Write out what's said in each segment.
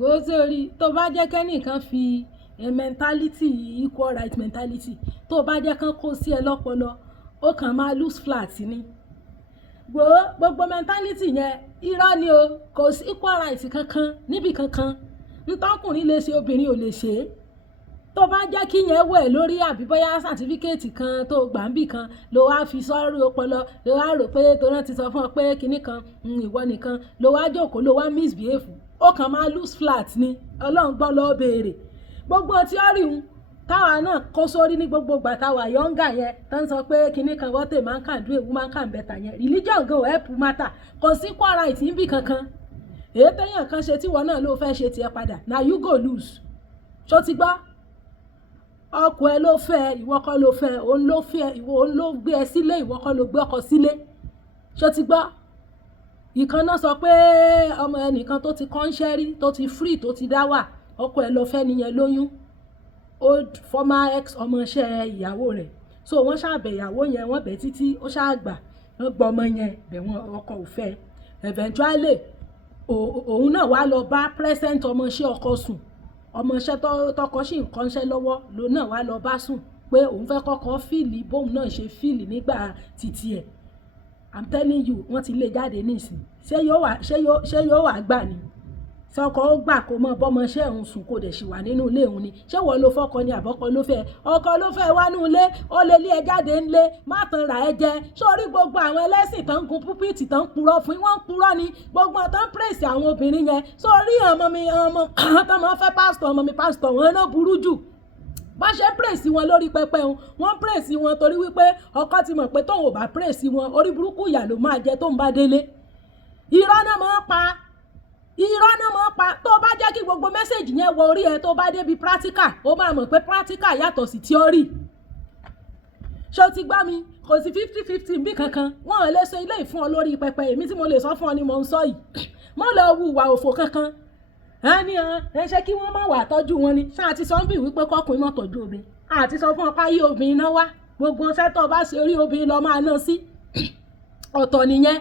wo sórí tó bá jẹ́ kẹ́nìkan fi mentality equal right mentality tó bá jẹ́ kán kó sí ẹ lọ́pọlọ ó kàn máa lose flat ni gbogbo mentality yẹn irọ́ ni o kò sí equal right kankan níbi kankan ntọ́kùnrin lè ṣe obìnrin ò lè ṣe é tó bá jẹ́ kí yẹn wẹ̀ lórí àbí bóyá sàtífíkẹ́ẹ̀tì kan tó gbà ń bì kan ló wá fi sọ́ọ́rù ọpọlọ ló wá rò pé tó náà ti sọ fún ọ pé kinní kan ìwọ nìkan ló wá jókòó ló wá misbehave ó kàn máa lose flat ni ọlọ́run gbọ́ lọ́ọ́ béèrè gbogbo tíọ́rì ń táwa náà kó sórí ní gbogbo ìgbà táwa yọ̀ǹgà yẹn tó ń sọ pé kinní kan what a man can do a woman can better yẹn religion go help matter kò sí equal right níbì kankan èyí téèyàn kan ṣe tíwọ náà ló fẹ́ ṣe tiẹ̀ padà na you go lose ṣó ti gbọ́ ọkọ ẹ ló fẹ́ ìwọ kọ́ ló fẹ́ òun ló fẹ́ ìwọ òun ló gbé ẹ sílé ìwọ kọ́ ló gbé ọkọ sílé ṣó ti gbọ́ ìkan náà sọ pé ọmọ ẹnìkan tó ti kọ́ńṣẹ́rí tó ti free tó ti dá wà ọkọ ẹ ló fẹ́ nìyẹn lóyún old former ex ọmọọṣẹ́ ìyàwó rẹ̀ so wọ́n ṣàbẹ̀ ìyàwó yẹn wọ́n bẹ̀ títí ó ṣàgbà wọ́n gbọ́ ọmọ yẹn bẹ̀ wọ́n ọkọ ò fẹ́ eventually òun náà wá lọ bá present ọmọọṣẹ́ ọkọ sùn ọmọọṣẹ́ tọkọ sì ń kọ́ṣẹ́ lọ́wọ́ lòun náà wá lọ bá sùn pé òun fẹ́ kọ́kọ́ fíìlì bóun náà ṣe fíìlì nígbà títí ẹ̀ I'm telling you wọ́n ti lé jáde nísìn ṣé yóò wá gbà ni sọkọ ó gbà kó mọ bọ́mọṣẹ́ òun sùn kó dẹ̀ sì wà nínú ilé òun ni ṣé wọ́n ló fọ́kọ ni àbọ́kọ ló fẹ́ ọkọ ló fẹ́ wá nínú ilé ó lè lé ẹ jáde ńlé má tan ra ẹ jẹ sórí gbogbo àwọn ẹlẹ́sìn tán ń gun púpìtì tán ń purọ́ fún wọn ń purọ́ ni gbogbo tán ń pèsè àwọn obìnrin yẹn sórí ọmọ tó máa fẹ́ pásítọ̀ ọmọ mi pásítọ̀ wọn náà burú jù bá ṣe pèsè wọn lórí pẹpẹ wọn pèsè wọn torí wípé ọkọ ti mọ̀ pé tóun ò bá pèsè wọn orí burúkú ìyà ló máa jẹ tóun bá délé irọ́ náà máa pa tó bá jẹ́ kí gbogbo mẹ́sẹ̀jì yẹn wọ orí ẹ tó bá débi practical ó máa mọ̀ pé practical yàtọ̀ sí theory ṣé o ti gbá mi kò sí 50-50 bí kankan wọn ò lè ṣe ilé ìfún ọ lórí pẹpẹ èmi tí mo lè sọ fún ọ ni mo ń sọ yìí mo lọ wu ìwà òfò kankan ẹ ṣe kí wọ́n má wà tọ́jú wọn ni ṣáà ti sọ ń bì wípé kọkùnrin má tọ́jú obìnrin àti sọ fún ọ káyé obìnrin náà wá gbogbo sẹ́tọ̀ bá ṣe orí obìnrin lọ máa ná sí ọ̀tọ̀ nìyẹn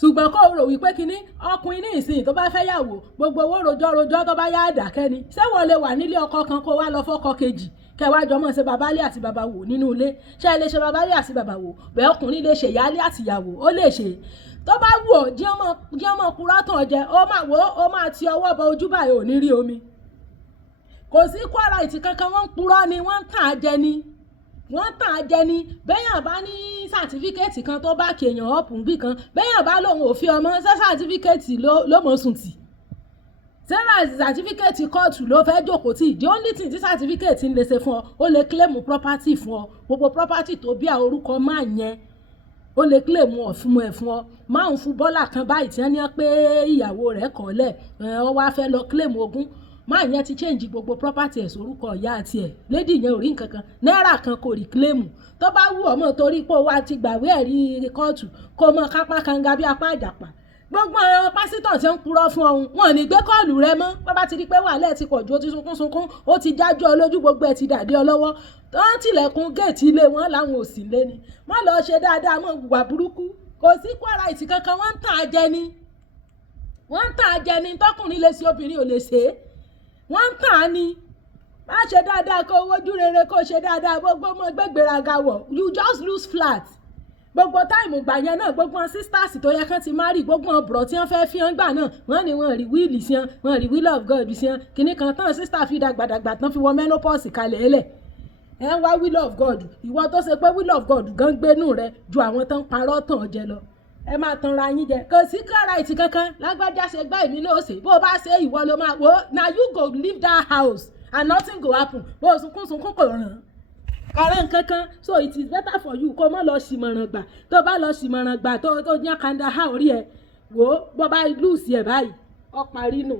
ṣùgbọ́n kó rò wípé kínní ọkùnrin ní ìsìn tó bá fẹ́ yàwó gbogbo owó rojọ́ tó bá yá àdàkẹ́ ni ṣé wọ́n lè wà nílé ọkọ kan kó wá lọ fọ́kọ kejì kẹwàá jọmọ́ ṣe babálé àti bàbá wò nínú ilé ṣé ẹ lè ṣe babálé àti bàbá wò bẹ́ẹ̀ ọkùnrin lè ṣe ìyálé àti ìyàwó ó lè ṣe tó bá wù ọ́ jí ọmọ kúrọ́ tàn jẹ ó máa ti ọwọ́ bọ ojú báyìí ò ní rí omi kò sí equal right kankan wọ́n ń purọ́ ni wọ́n ń tàn á jẹ ni bẹ́yàn bá ní sàtífíkẹ́ẹ̀tì kan tó bá kéèyàn ọ̀pù bí kan bẹ́yàn bá lòun ò fi ọmọ ṣẹ́ sàtífíkẹ́ẹ̀tì ló mọ̀ sùn tì sarah sàtífíkẹ́ẹ̀tì kóòtù ló fẹ́ jókòó tì the only thing tí sàtífíkẹ́ẹ̀tì ń lè ṣe fún ọ ó lè claim property fún ọ gbogbo property tó bí orúkọ máa yẹn ó lè claim ọ̀fun ẹ̀ fún ọ máa ń fún bọ́là kan báyìí tí wọ́n ní pé ìyàwó rẹ̀ kọ́lẹ̀ ọ wá fẹ́ lọ claim ogún máa yẹn ti change gbogbo property ẹ̀ sórúkọ ìyá àti ẹ̀ lady yẹn ò rí nǹkan kan náírà kan kò rí claim tó bá wù ọmọ torí pé wá ti gbàwé ẹ̀rí kóòtù kó mọ kápá kanga bí apá àjàpá gbogbo àwọn pásítọ̀ tí ń purọ́ fún ọ̀hún wọn ò ní gbé kọ́ọ̀lù rẹ mọ́ bàbá ti rí pé wàhálà ẹ̀ ti pọ̀ ju ó ti sunkún ó ti jájú ọ lójú gbogbo ẹ̀ ti dàdé ọ lọ́wọ́ tó ń tilẹ̀kùn géètì ilé wọn làwọn ò sì lé ni wọ́n lọ ṣe dáadáa mọ́ wà burúkú kò sí equal right kankan wọ́n ń tàn á jẹ ni tọkùnrin lè ṣe obìnrin ò lè ṣe é wọ́n ń tàn á ni má ṣe dáadáa kó wojú rere kó ṣe dáadáa gbogbo ọmọ gbẹgbẹraga wọ̀ you just lose flat gbogbo táìmù gbà yẹn náà gbogbo sisters tó yẹ kán ti marry gbogbo ọ̀bùrọ̀ tí wọ́n fẹ́ fi hàn gbà náà wọ́n ní wọ́n rí wíìlì sí hàn wọ́n rí will of God sí hàn kìnnì kan tán sister fi dàgbàdàgbà tán fi wọ menopause kalẹ̀ ẹlẹ̀ ẹ̀ ń wá will of God ìwọ tó ṣe pé will of God gan gbénú rẹ ju àwọn tán parọ́ tàn jẹ lọ ẹ máa tanra yín jẹ kò sí right kankan lágbájá ṣe gbá èmi náà ṣe bó o bá ṣe ìwọ ló máa wò na you go leave that house and nothing go happen bó o sunkún kò ràn kọ̀ọ̀rán kankan so it is better for you kó mọ́ lọ ṣìmọ̀ràn gbà tó bá lọ ṣìmọ̀ràn gbà tó yán kanda ha orí ẹ̀ wò ó bọ́ bá lùsì ẹ̀ báyìí ọ parí nù.